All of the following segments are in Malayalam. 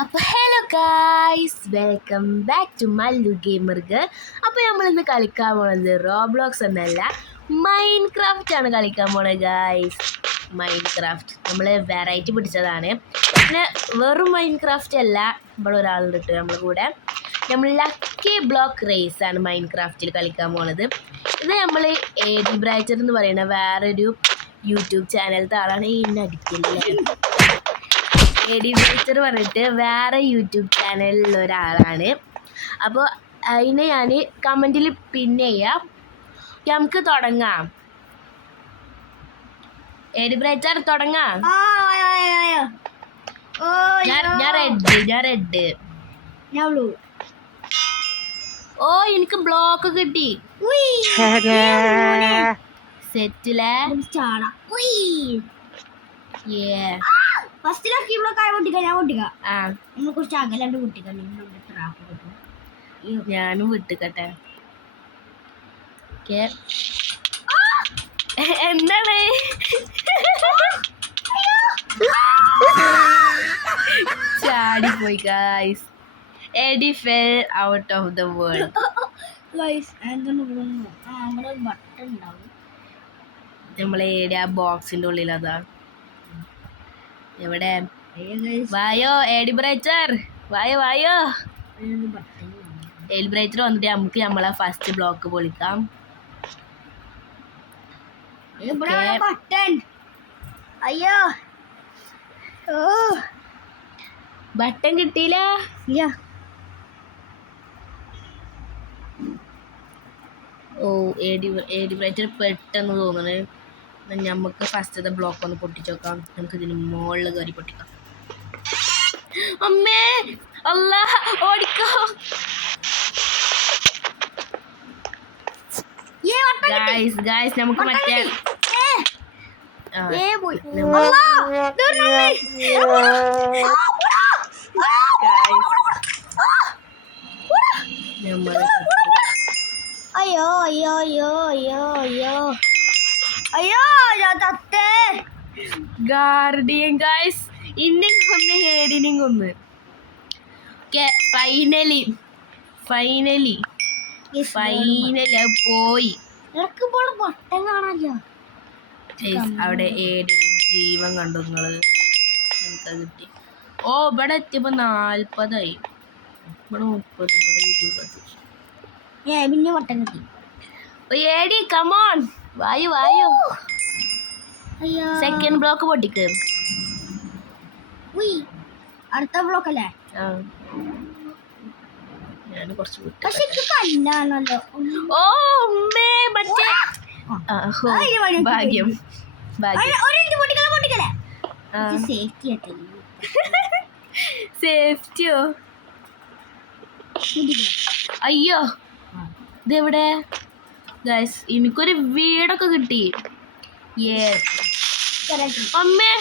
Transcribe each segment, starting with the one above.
അപ്പോൾ hello guys, welcome back to Mallu gamer girl. അപ്പോൾ നമ്മളിന്ന് കളിക്കാൻ പോണത് റോബ്ലോക്സ് എന്നല്ല, മൈൻക്രാഫ്റ്റ് ആണ് കളിക്കാൻ പോണത് ഗായ്സ്. മൈൻക്രാഫ്റ്റ് നമ്മൾ വെറൈറ്റി പിടിച്ചതാണ്. പിന്നെ വെറും മൈൻക്രാഫ്റ്റ് അല്ല, ഇവിടെ ഒരാളുണ്ട് കേട്ടോ നമ്മളെ കൂടെ. നമ്മൾ ലക്കി ബ്ലോക്ക് റേസ് ആണ് മൈൻക്രാഫ്റ്റിൽ കളിക്കാൻ പോണത്. ഇത് നമ്മൾ AD ബ്രൈറ്റർ എന്ന് പറയുന്ന വേറൊരു യൂട്യൂബ് ചാനലത്തെ ആളാണ്. ഇന്നെ അടിക്കില്ലേ, AD ബ്രൈറ്റർ പറഞ്ഞിട്ട് വേറെ യൂട്യൂബ് ചാനലിലുള്ള ഒരാളാണ്. അപ്പോൾ അതിനെ ഞാൻ കമൻറ്റിൽ പിൻ ചെയ്യാം. നമുക്ക് തുടങ്ങാം. AD ബ്രൈറ്റർ തുടങ്ങാം. ഞാൻ റെഡ്. ഓ, എനിക്ക് ബ്ലോക്ക് കിട്ടി. സെറ്റിലെ ഞാനും വിട്ടിക്കട്ടെ. എന്താണ് ചാടിപ്പോയി guys. AD fell out of the world. നമ്മളെ AD ആ ബോക്സിന്റെ ഉള്ളിൽ അതാ. എവിടെ? വായോ AD ബ്രൈറ്റർ, വായോ. AD ബ്രൈറ്റർ വന്നിട്ട് നമുക്ക് നമ്മളെ ഫസ്റ്റ് ബ്ലോക്ക് പൊളിക്കാം. അയ്യോ, ബട്ടൺ കിട്ടിയില്ല. ഓ, AD ബ്രൈറ്റർ പെട്ടെന്ന് തോന്നണേ. നമുക്ക് ഫസ്റ്റത്തെ ബ്ലോക്ക് ഒന്ന് പൊട്ടിച്ചോക്കാം. നമുക്ക് ഇതിന് മുകളിൽ കയറി പൊട്ടിക്കാം. അമ്മേ, അല്ലാ, ഓടിക്കോ ഗായ്സ്. നമുക്ക് മറ്റേ ഗാർഡിയൻ ഗായ്സ്, ഇന്നും കൊന്ന് ഹേഡിനും കൊന്ന്. ഫൈനലി പോയി. അവിടെ ഏതൊരു ജീവൻ കണ്ടു നിങ്ങള്? എനിക്ക് കിട്ടി. ഓ, ഇവിടെ എത്തിയപ്പോ 40 ഇവിടെ 30 പിന്നെ വട്ടം കിട്ടി. AD കമോൺ, വായു. സെക്കൻഡ് ബ്ലോക്ക് പൊട്ടിക്ക്. അടുത്ത ബ്ലോക്ക് അല്ലേ? ഞാൻ കുറച്ച് പക്ഷെ കല്ലാണല്ലോ. ഓ മറ്റേ ഭാഗ്യം. സേഫ്റ്റിയോ? അയ്യോ, ഇതെവിടെ ഗൈസ്? എനിക്കൊരു വീടൊക്കെ കിട്ടി. അമ്മേ,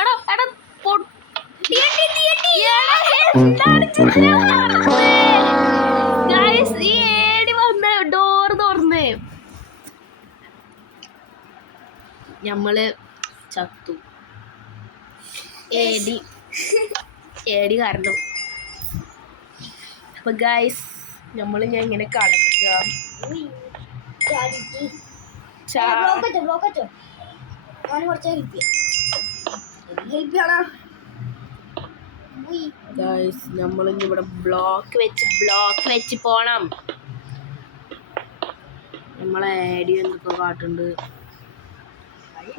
എടാ ഗൈസ്, ഈ AD വന്ന് ഡോർ തുറന്ന് ഞമ്മള് ചത്തു. AD കാരണം. അപ്പൊ ഗൈസ്, നമ്മള് ഞാൻ ഇങ്ങനെ കടക്കുക. ഗൈസ്, നമ്മളിന്ന് ഇവിടെ ബ്ലോക്ക് വെച്ച് പോണം. നമ്മളെ AD എന്തൊക്കെ കാട്ടുണ്ട്. അതെ,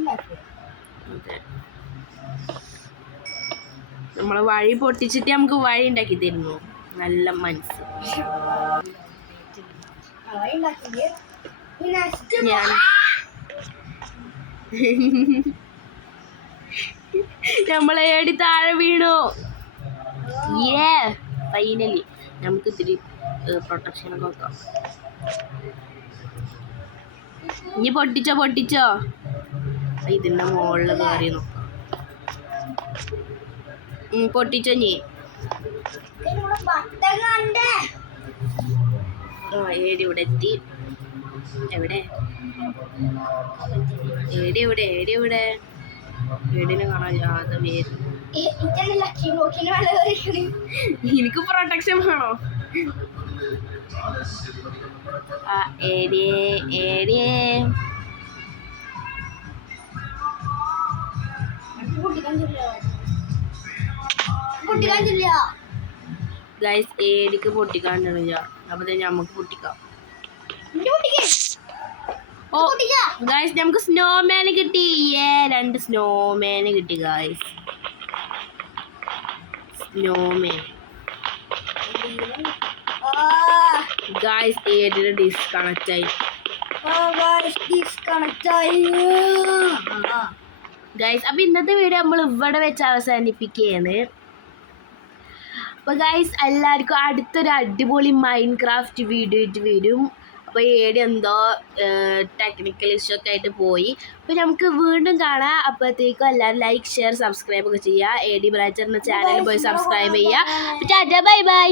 നമ്മളെ വഴി പൊട്ടിച്ചിട്ട് നമുക്ക് വഴി ഉണ്ടാക്കി തരുന്നു. നല്ല മനസ്സ്. ഞാൻ നമ്മളെ AD താഴെ വീണു. ഫൈനലി നമുക്ക് ഇത്തിരി പ്രൊട്ടക്ഷനൊക്കെ വെക്കാം. ഇനി പൊട്ടിച്ചോ. ഇതിന്റെ മുകളിൽ കയറി നോക്കാം. പൊട്ടിച്ചോ നീ? AD ഇവിടെ എത്തി. എവിടെ AD? ADനെ കാണാൻ യാതൊരു പേര്. ലക്കി ബ്ലോക്കിന് വെള്ളം കയറിക്കണി. എനിക്ക് പ്രൊട്ടക്ഷൻ വേണോ? ആ ഏടിയേ ഏടിയേ പൊട്ടിക്കാനില്ല. ഗൈസ് ഏടിക്ക് പൊട്ടിക്കാണ്ടില്ല. അപ്പൊ നമുക്ക് പൊട്ടിക്കാം. ഓ ഗൈസ് നമുക്ക് സ്നോമാൻ കിട്ടി. 2 സ്നോമാൻ കിട്ടി ഗൈസ്. സ്നോമാൻ ഗൈസ് ഏടിയുടെ ഡിസ്കണക്റ്റ് ആയി. ഗൈസ് അപ്പൊ ഇന്നത്തെ വീഡിയോ നമ്മൾ ഇവിടെ വെച്ച് അവസാനിപ്പിക്കുകയാണ്. അപ്പോൾ ഗൈസ് എല്ലാവർക്കും അടുത്തൊരു അടിപൊളി മൈൻക്രാഫ്റ്റ് വീഡിയോ ആയിട്ട് വരും. അപ്പോൾ ഏടി എന്തോ ടെക്നിക്കൽ ഇഷ്യൂ ഒക്കെ ആയിട്ട് പോയി. അപ്പോൾ നമുക്ക് വീണ്ടും കാണാം. അപ്പോഴത്തേക്കും എല്ലാവരും ലൈക്ക് ഷെയർ സബ്സ്ക്രൈബ് ഒക്കെ ചെയ്യുക. AD ബ്രാച്ചറിൻ്റെ ചാനൽ പോയി സബ്സ്ക്രൈബ് ചെയ്യുക. Tata bye bye.